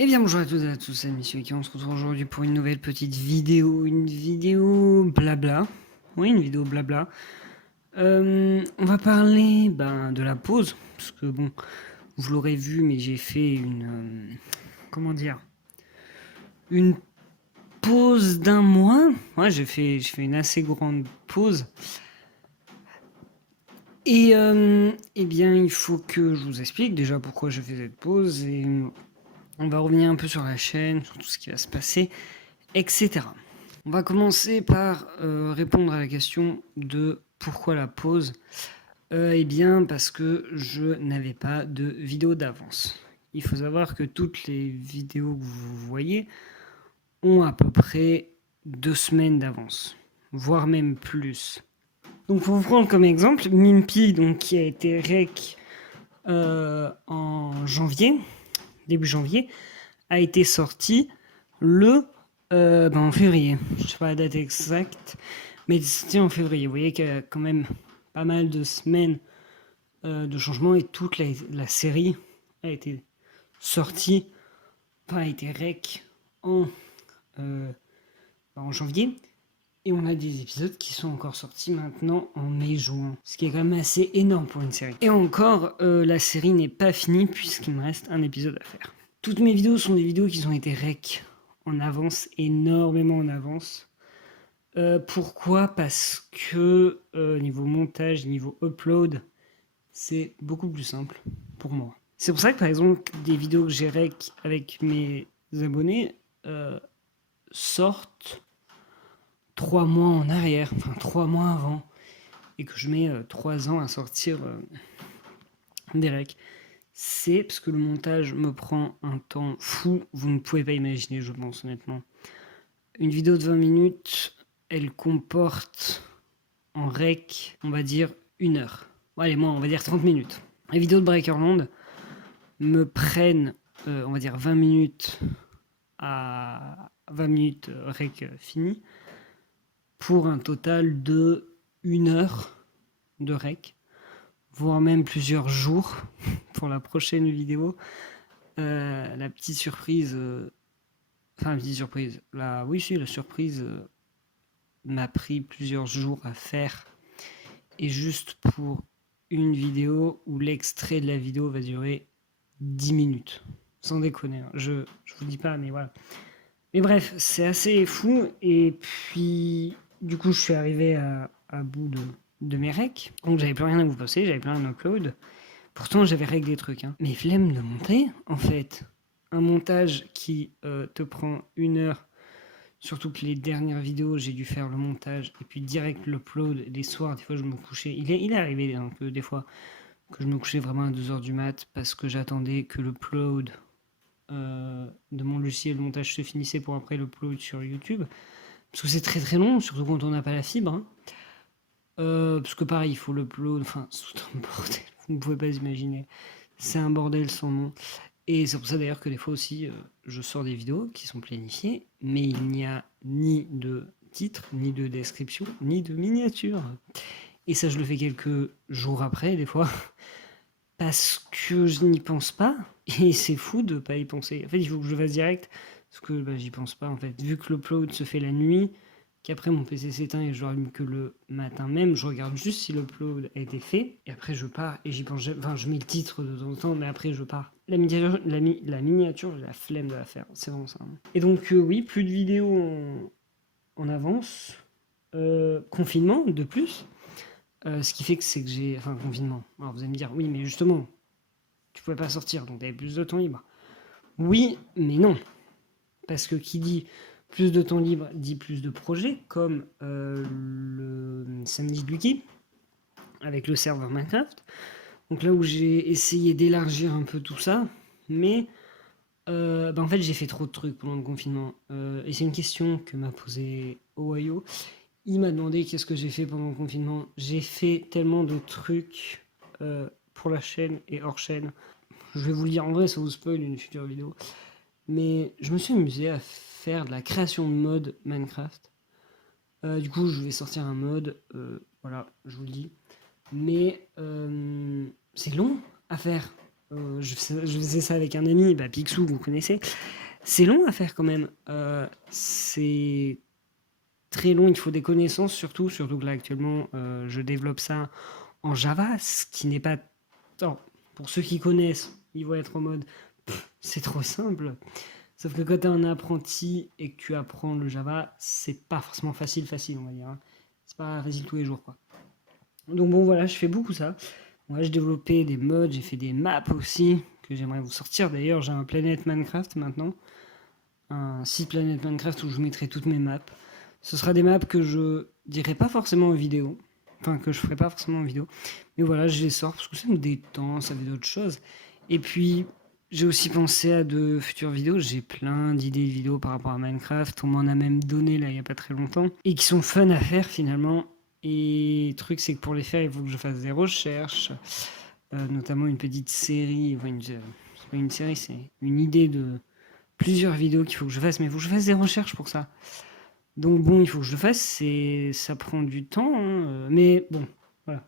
Eh bien bonjour à toutes et à tous, c'est Monsieur qui on se retrouve aujourd'hui pour une nouvelle petite vidéo, blabla. Oui, une vidéo blabla. On va parler de la pause, parce que bon, vous l'aurez vu, mais j'ai fait comment dire, une pause d'un mois. Ouais, j'ai fait une assez grande pause. Et eh bien, il faut que je vous explique déjà pourquoi je fais cette pause et on va revenir un peu sur la chaîne, sur tout ce qui va se passer, etc. On va commencer par répondre à la question de pourquoi la pause. Eh bien, parce que je n'avais pas de vidéo d'avance. Il faut savoir que toutes les vidéos que vous voyez ont à peu près 2 semaines d'avance, voire même plus. Donc, pour vous prendre comme exemple, Mimpy, donc, qui a été rec en janvier, début janvier, a été sorti en février. Je ne sais pas la date exacte, mais c'était en février. Vous voyez qu'il y a quand même pas mal de semaines de changement et toute la série a été sortie, enfin a été rec euh, en janvier. Et on a des épisodes qui sont encore sortis maintenant en mai-juin. Ce qui est quand même assez énorme pour une série. Et encore, la série n'est pas finie puisqu'il me reste un épisode à faire. Toutes mes vidéos sont des vidéos qui ont été rec en avance, énormément en avance. Pourquoi? Parce que niveau montage, niveau upload, c'est beaucoup plus simple pour moi. C'est pour ça que par exemple, des vidéos que j'ai rec avec mes abonnés sortent 3 mois en arrière, enfin 3 mois avant, et que je mets 3 ans à sortir des recs. C'est parce que le montage me prend un temps fou, vous ne pouvez pas imaginer, je pense honnêtement. Une vidéo de 20 minutes, elle comporte en rec, on va dire 1 heure. Bon, allez, moi, on va dire 30 minutes. Les vidéos de Breakerland me prennent, on va dire 20 minutes à 20 minutes rec fini, pour un total de 1 heure de rec, voire même plusieurs jours pour la prochaine vidéo. La petite surprise, enfin, la petite surprise, oui, si, la surprise m'a pris plusieurs jours à faire, et juste pour une vidéo où l'extrait de la vidéo va durer 10 minutes. Sans déconner, hein. Je vous dis pas, mais voilà. Mais bref, c'est assez fou. Et puis, du coup, je suis arrivé à bout de mes recs. Donc, j'avais plus rien à vous passer, j'avais plus rien à upload. Pourtant, j'avais réglé des trucs. Hein. Mais flemme de monter, en fait. Un montage qui te prend 1 heure. Surtout que les dernières vidéos, j'ai dû faire le montage et puis direct l'upload. Les soirs, des fois, je me couchais. Il est arrivé hein, que des fois que je me couchais vraiment à 2h du mat parce que j'attendais que l'upload de mon logiciel de montage se finissait pour après l'upload sur YouTube. Parce que c'est très très long, surtout quand on n'a pas la fibre. Hein. Parce que pareil, il faut l'upload. Enfin, c'est un bordel. Vous ne pouvez pas imaginer. C'est un bordel sans nom. Et c'est pour ça d'ailleurs que des fois aussi, je sors des vidéos qui sont planifiées, mais il n'y a ni de titre, ni de description, ni de miniature. Et ça, je le fais quelques jours après, des fois, parce que je n'y pense pas. Et c'est fou de ne pas y penser. En fait, il faut que je le fasse direct, parce que j'y pense pas, en fait. Vu que l'upload se fait la nuit, qu'après mon PC s'éteint et je rallume que le matin même, je regarde juste si l'upload a été fait, et après je pars, et j'y pense, enfin je mets le titre de temps en temps, mais après je pars. La miniature, j'ai la flemme de la faire, c'est vraiment ça. Et donc oui, plus de vidéos en avance, confinement de plus, ce qui fait que c'est que j'ai, enfin confinement, alors vous allez me dire, oui mais justement, tu pouvais pas sortir, donc t'avais plus de temps libre. Oui, mais non, parce que qui dit plus de temps libre dit plus de projets, comme le samedi de Lucky, avec le serveur Minecraft. Donc là où j'ai essayé d'élargir un peu tout ça, mais en fait j'ai fait trop de trucs pendant le confinement. Et c'est une question que m'a posée Ohio. Il m'a demandé qu'est-ce que j'ai fait pendant le confinement. J'ai fait tellement de trucs pour la chaîne et hors chaîne. Je vais vous le dire en vrai, ça vous spoil une future vidéo. Mais je me suis amusé à faire de la création de mode Minecraft. Du coup, je vais sortir un mode, voilà, je vous le dis. Mais c'est long à faire. Je faisais ça avec un ami, bah, Picsou, vous connaissez. C'est long à faire quand même. C'est très long, il faut des connaissances surtout que là actuellement je développe ça en Java, ce qui n'est pas... Alors, pour ceux qui connaissent, ils vont être en mode c'est trop simple. Sauf que quand tu es un apprenti et que tu apprends le Java, c'est pas forcément facile, on va dire, hein. C'est pas facile tous les jours, quoi. Donc bon, voilà, je fais beaucoup ça. Moi, j'ai développé des mods, j'ai fait des maps aussi, que j'aimerais vous sortir. D'ailleurs, j'ai un Planet Minecraft maintenant, un site Planet Minecraft où je mettrai toutes mes maps. Ce sera des maps que je dirai pas forcément en vidéo, enfin que je ferai pas forcément en vidéo. Mais voilà, je les sors parce que ça me détend, ça fait d'autres choses. Et puis, j'ai aussi pensé à de futures vidéos. J'ai plein d'idées de vidéos par rapport à Minecraft. On m'en a même donné là il y a pas très longtemps. Et qui sont fun à faire finalement. Et le truc, c'est que pour les faire, il faut que je fasse des recherches. Notamment une petite série. Enfin, c'est pas une série, c'est une idée de plusieurs vidéos qu'il faut que je fasse. Mais il faut que je fasse des recherches pour ça. Donc bon, il faut que je le fasse, ça prend du temps, hein, mais bon, voilà.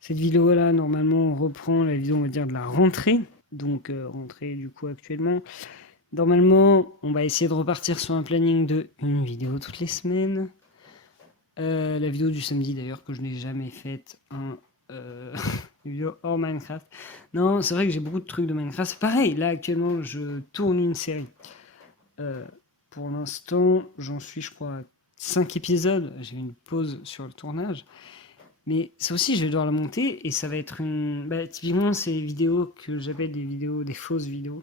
Cette vidéo-là, normalement, on reprend la vidéo, on va dire, de la rentrée. Donc, rentrée, du coup, actuellement. Normalement, on va essayer de repartir sur un planning de une vidéo toutes les semaines. La vidéo du samedi, d'ailleurs, que je n'ai jamais faite, une vidéo hors Minecraft. Non, c'est vrai que j'ai beaucoup de trucs de Minecraft. C'est pareil, là, actuellement, je tourne une série. Euh, pour l'instant, j'en suis, je crois, à 5 épisodes. J'ai eu une pause sur le tournage. Mais ça aussi, je vais devoir la monter et ça va être une. Bah, typiquement, c'est des vidéos que j'appelle des vidéos, des fausses vidéos.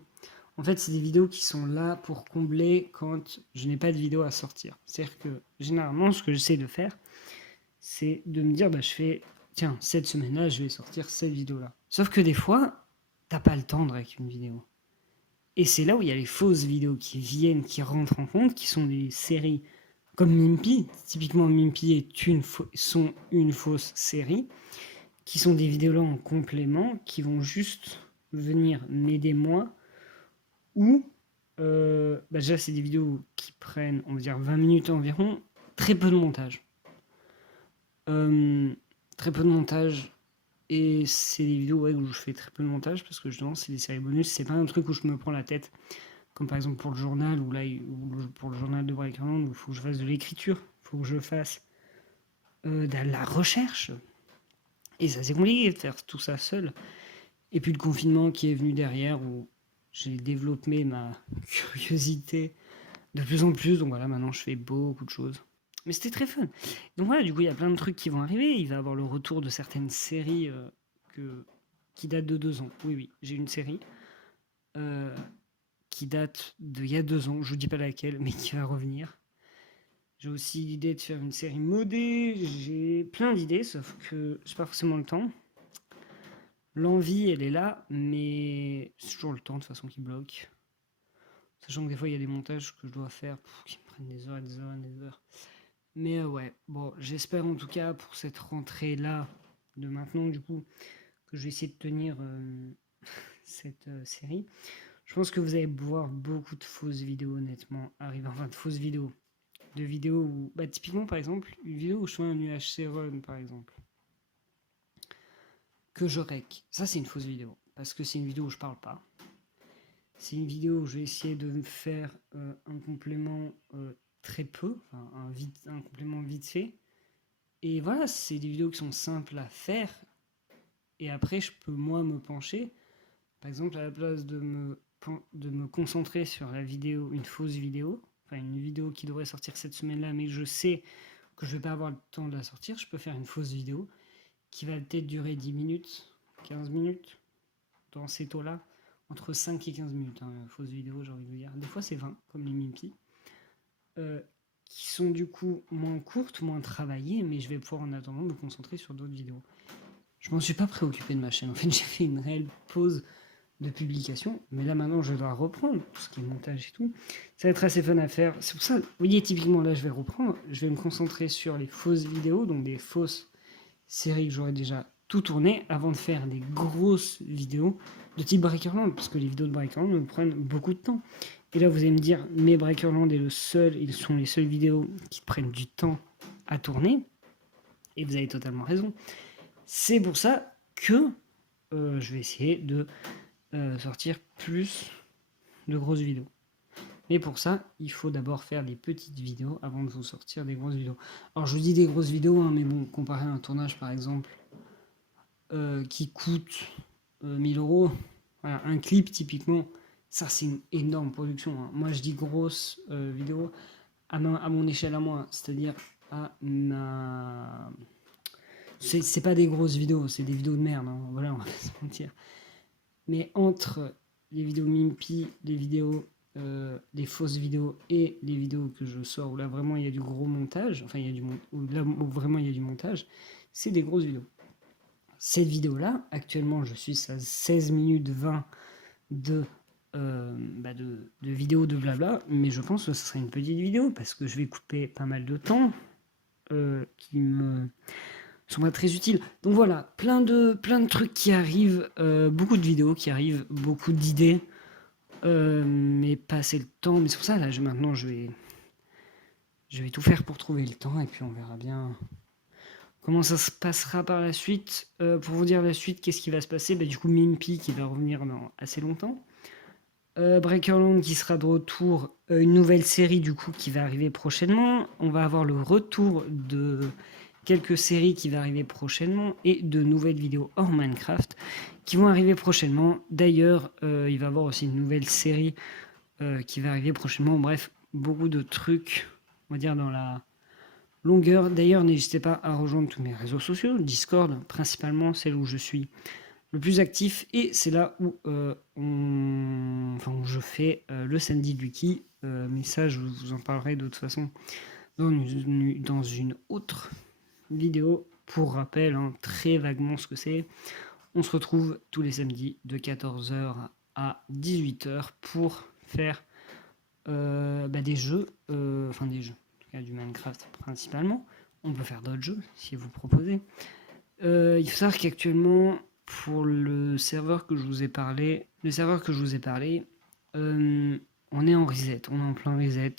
En fait, c'est des vidéos qui sont là pour combler quand je n'ai pas de vidéo à sortir. C'est-à-dire que généralement, ce que j'essaie de faire, c'est de me dire, bah, je fais, tiens, cette semaine-là, je vais sortir cette vidéo-là. Sauf que des fois, t'as pas le temps de avec une vidéo. Et c'est là où il y a les fausses vidéos qui viennent, qui rentrent en compte, qui sont des séries comme Mimpy. Typiquement, Mimpy est sont une fausse série, qui sont des vidéos là en complément, qui vont juste venir m'aider moi, ou bah déjà c'est des vidéos qui prennent, on va dire, 20 minutes environ, très peu de montage. Euh, Très peu de montage. Et c'est des vidéos ouais, où je fais très peu de montage parce que justement c'est des séries bonus, c'est pas un truc où je me prends la tête. Comme par exemple pour le journal, ou pour le journal de Breakerland, où il faut que je fasse de l'écriture, il faut que je fasse de la recherche. Et ça, c'est compliqué de faire tout ça seul. Et puis le confinement qui est venu derrière, où j'ai développé ma curiosité de plus en plus. Donc voilà, maintenant je fais beaucoup de choses. Mais c'était très fun. Donc voilà, du coup, il y a plein de trucs qui vont arriver. Il va y avoir le retour de certaines séries que, qui datent de 2 ans. Oui, oui, j'ai une série euh, qui date d'il y a 2 ans. Je vous dis pas laquelle, mais qui va revenir. J'ai aussi l'idée de faire une série modée. J'ai plein d'idées, sauf que j'ai pas forcément le temps. L'envie, elle est là, mais c'est toujours le temps de toute façon qui bloque. Sachant que des fois, il y a des montages que je dois faire qui me prennent des heures et des heures et des heures. Mais ouais, bon, j'espère en tout cas pour cette rentrée-là, de maintenant du coup, que je vais essayer de tenir cette série. Je pense que vous allez voir beaucoup de fausses vidéos honnêtement arriver, enfin de fausses vidéos. De vidéos où, bah typiquement par exemple, une vidéo où je fais un UHC run par exemple, que je rec. Ça c'est une fausse vidéo, parce que c'est une vidéo où je parle pas. C'est une vidéo où je vais essayer de me faire un complément très peu, enfin un complément vite fait. Et voilà, c'est des vidéos qui sont simples à faire. Et après, je peux moi me pencher. Par exemple, à la place de me concentrer sur la vidéo, une fausse vidéo, enfin une vidéo qui devrait sortir cette semaine-là, mais je sais que je vais pas avoir le temps de la sortir, je peux faire une fausse vidéo qui va peut-être durer 10 minutes, 15 minutes, dans ces taux-là, entre 5 et 15 minutes, hein, fausse vidéo, j'ai envie de vous dire. Des fois, c'est 20, comme les Mimpy, euh, qui sont du coup moins courtes, moins travaillées, mais je vais pouvoir en attendant me concentrer sur d'autres vidéos. Je m'en suis pas préoccupé de ma chaîne. En fait, j'ai fait une réelle pause de publication, mais là maintenant, je dois reprendre tout ce qui est montage et tout. Ça va être assez fun à faire. C'est pour ça, vous voyez, typiquement là, je vais reprendre. Je vais me concentrer sur les fausses vidéos, donc des fausses séries que j'aurais déjà tout tourné avant de faire des grosses vidéos de type Breakerland, parce que les vidéos de Breakerland me prennent beaucoup de temps. Et là, vous allez me dire, mais Breakerland est ils sont les seules vidéos qui prennent du temps à tourner. Et vous avez totalement raison. C'est pour ça que je vais essayer de sortir plus de grosses vidéos. Mais pour ça, il faut d'abord faire des petites vidéos avant de vous sortir des grosses vidéos. Alors je vous dis des grosses vidéos, hein, mais bon, comparé à un tournage par exemple qui coûte 1000 euros, voilà, un clip typiquement, ça c'est une énorme production. Hein. Moi je dis grosse vidéo à mon échelle à moi, c'est-à-dire à ma... C'est pas des grosses vidéos, c'est des vidéos de merde, hein. Voilà, on va pas se mentir. Mais entre les vidéos Mimpi, les vidéos, les fausses vidéos et les vidéos que je sors où là vraiment il y a du gros montage, enfin il y a du là où vraiment il y a du montage, c'est des grosses vidéos. Cette vidéo-là, actuellement, je suis à 16 minutes 20 de vidéos de blabla, mais je pense que ce serait une petite vidéo parce que je vais couper pas mal de temps qui me sont pas très utiles. Donc voilà, plein de trucs qui arrivent, beaucoup de vidéos qui arrivent, beaucoup d'idées, mais pas assez le temps. Mais c'est pour ça, là, maintenant, je vais tout faire pour trouver le temps et puis on verra bien comment ça se passera par la suite. Pour vous dire la suite, qu'est-ce qui va se passer, du coup, Mimpi qui va revenir dans assez longtemps. Breakerland qui sera de retour, une nouvelle série du coup qui va arriver prochainement. On va avoir le retour de quelques séries qui va arriver prochainement et de nouvelles vidéos hors Minecraft qui vont arriver prochainement. D'ailleurs, il va y avoir aussi une nouvelle série qui va arriver prochainement. Bref, beaucoup de trucs, on va dire, dans la longueur. D'ailleurs, n'hésitez pas à rejoindre tous mes réseaux sociaux. Discord, principalement, c'est là où je suis le plus actif et c'est là où, où je fais le samedi de Wiki. Mais ça, je vous en parlerai de toute façon dans une autre vidéo. Pour rappel, hein, très vaguement ce que c'est. On se retrouve tous les samedis de 14h à 18h pour faire des jeux, des jeux, en tout cas du Minecraft principalement. On peut faire d'autres jeux si vous proposez. Il faut savoir qu'actuellement, pour le serveur que je vous ai parlé, on est en reset, on est en plein reset.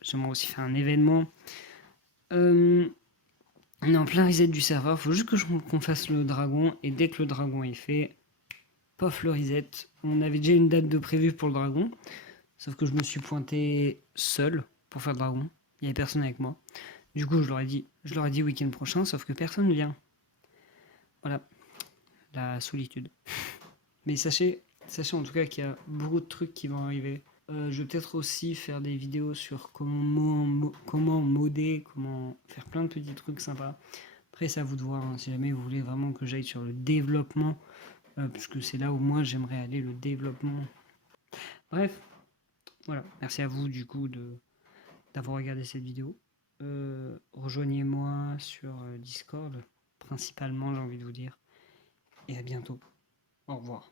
J'aimerais aussi faire un événement. On est en plein reset du serveur, il faut juste qu'on fasse le dragon, et dès que le dragon est fait, pof le reset. On avait déjà une date de prévue pour le dragon, sauf que je me suis pointé seul pour faire le dragon, il n'y avait personne avec moi. Du coup, je leur ai dit week-end prochain, sauf que personne ne vient. Voilà, la solitude. Mais sachez en tout cas qu'il y a beaucoup de trucs qui vont arriver. Je vais peut-être aussi faire des vidéos sur comment modder, comment faire plein de petits trucs sympas. Après, c'est à vous de voir, hein, si jamais vous voulez vraiment que j'aille sur le développement, puisque c'est là où moi j'aimerais aller, le développement. Bref, voilà. Merci à vous du coup d'avoir regardé cette vidéo. Rejoignez-moi sur Discord, principalement, j'ai envie de vous dire. Et à bientôt. Au revoir.